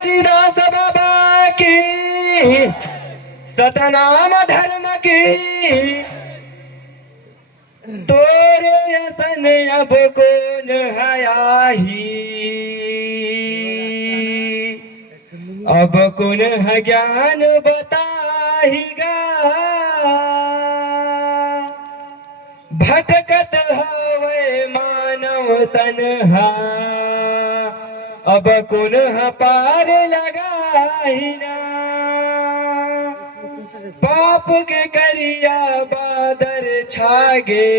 तुलसीदास बाबा की सतनाम धर्म की तोरे असन अब कौन हयाही अब कौन है ज्ञान बताहिगा भटकत हवे मानव तन्हा अब कौन पार लगाहिना पाप के करिया बादर छागे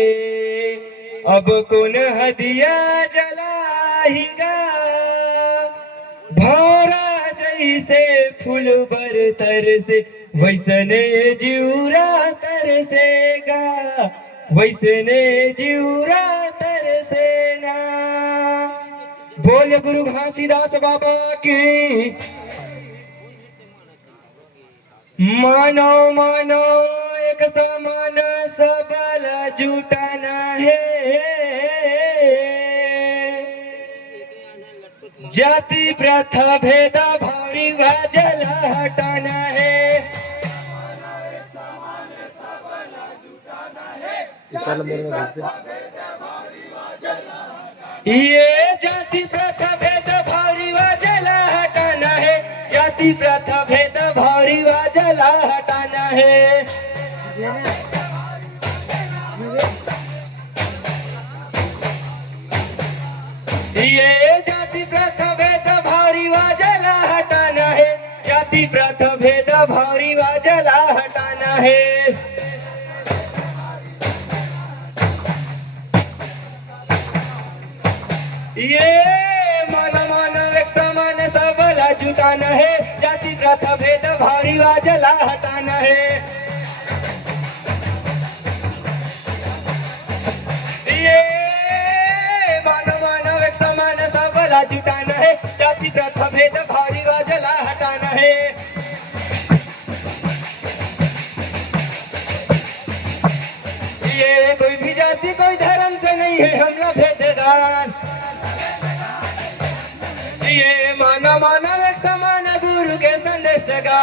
अब कौन दिया जलाहिगा भौरा जैसे फूल बरतर से वैसने जिउरा तरसेगा वैसने जिउरा तरसेना। बोले गुरु घासीदास बाबा की। मानो मानो एक समान सबल जुटाना है जाति प्रथा भेद भारी जल हटाना है ये जाति प्रथा भेद भारी जल हटाना है जाति प्रथा भेद भारी जल हटाना है। ये जाति प्रथा भेद भारी जल हटाना है जाति प्रथा भेद भारी जल हटाना है। ये मन मन एक समान सबला जुटाना है जाति प्रथा भेद भारी जला हटाना है। ये मन मन एक समान सबला जुटाना है जाति प्रथा भेद भारी जला हटाना है। ये कोई भी जाति कोई धर्म से नहीं है हमला भेदगान ये मानव मानव एक समान गुरु के संदेश का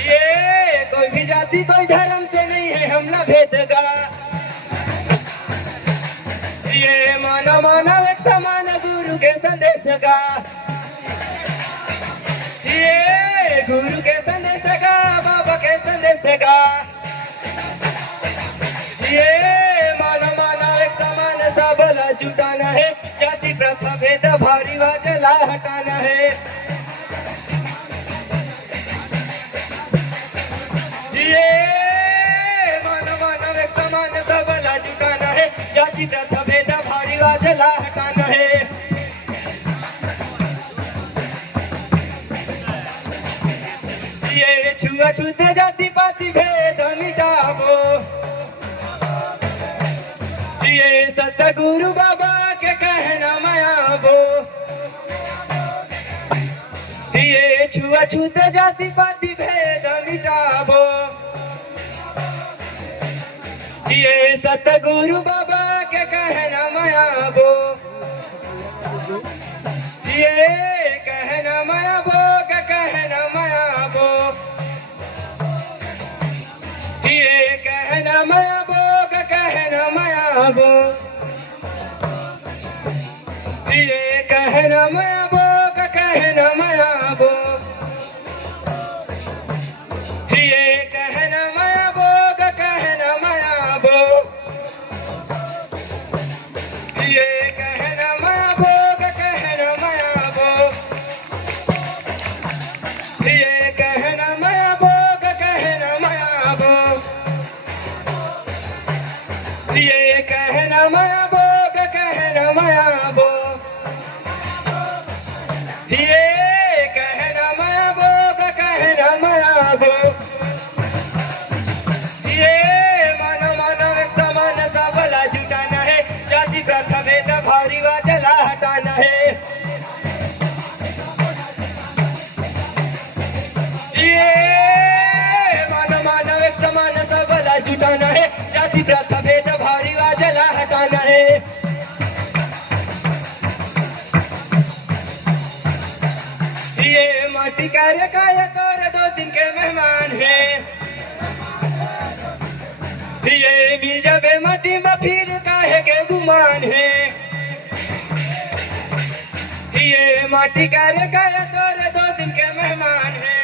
ये कोई भी जाति कोई धर्म से नहीं है हमला भेद का ये मानव मानव एक समान गुरु के संदेश का ये गुरु के संदेश का बाबा के संदेश का ये मानव मानव एक समान सबल जुटाना है जाति प्रथा भेद भारी जला हटाना है। ये मानव मानव एक समान सबल जुटाना है जाति प्रथा भेद भारी जला हटाना है। ये छुआछूत जाति पाति भेद मिटावो ये सतगुरु बाबा के कहना मायावो ये छुआछूत जाति पाति भेद मिटावो ये सतगुरु बाबा के कहना मायावो ये कहना मायावो का कहना मायावो ये कहना मायावो का कहना मायावो ये कहना मायावो का कहना मायावो ये कहना मायावो का कहना मायावो ये कहना मायावो का कहना मायावो ये कहना मायावो का कहना मायावो ये कहना मायावो का कहना मायावो ये कहना मायावो का कहना मायावो ये मानव मानव एक समान सबला जुटाना है जाति प्रथा भेद भारी जला हटाना है। ये मानव मानव एक समान सबला जुटाना है जाति प्रथा भेद भारी जला हटाना है। माटी कार्य काया तोरे 2 दिन के मेहमान है। ये मिल जावे माटी में फिर काहे के गुमान है। ये माटी कार्य काया तोरे 2 दिन के मेहमान है।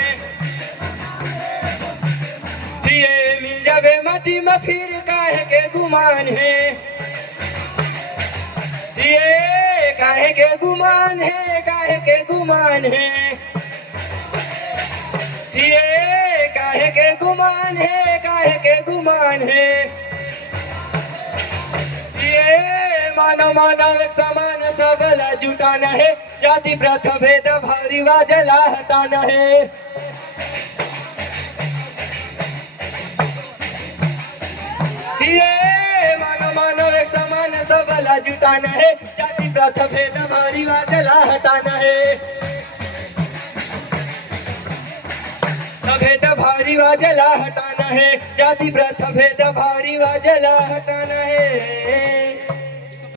ये मिल जावे माटी में फिर काहे के गुमान है। ये काहे के गुमान है, काहे के गुमान है। ये काहे के गुमान है, काहे के गुमान है। ये मानव मानव एक समान सबला जुटाना है। जाति प्रथा भेद भाव रिवाज ला हटाना है। ये मानव मानव एक समान सबला जुटाना है। जाति प्रथा भेद भाव रिवाज ला हटाना है। भेद भाव रिवाज ला हटाना है। जाति प्रथा भेद भाव रिवाज ला हटाना है।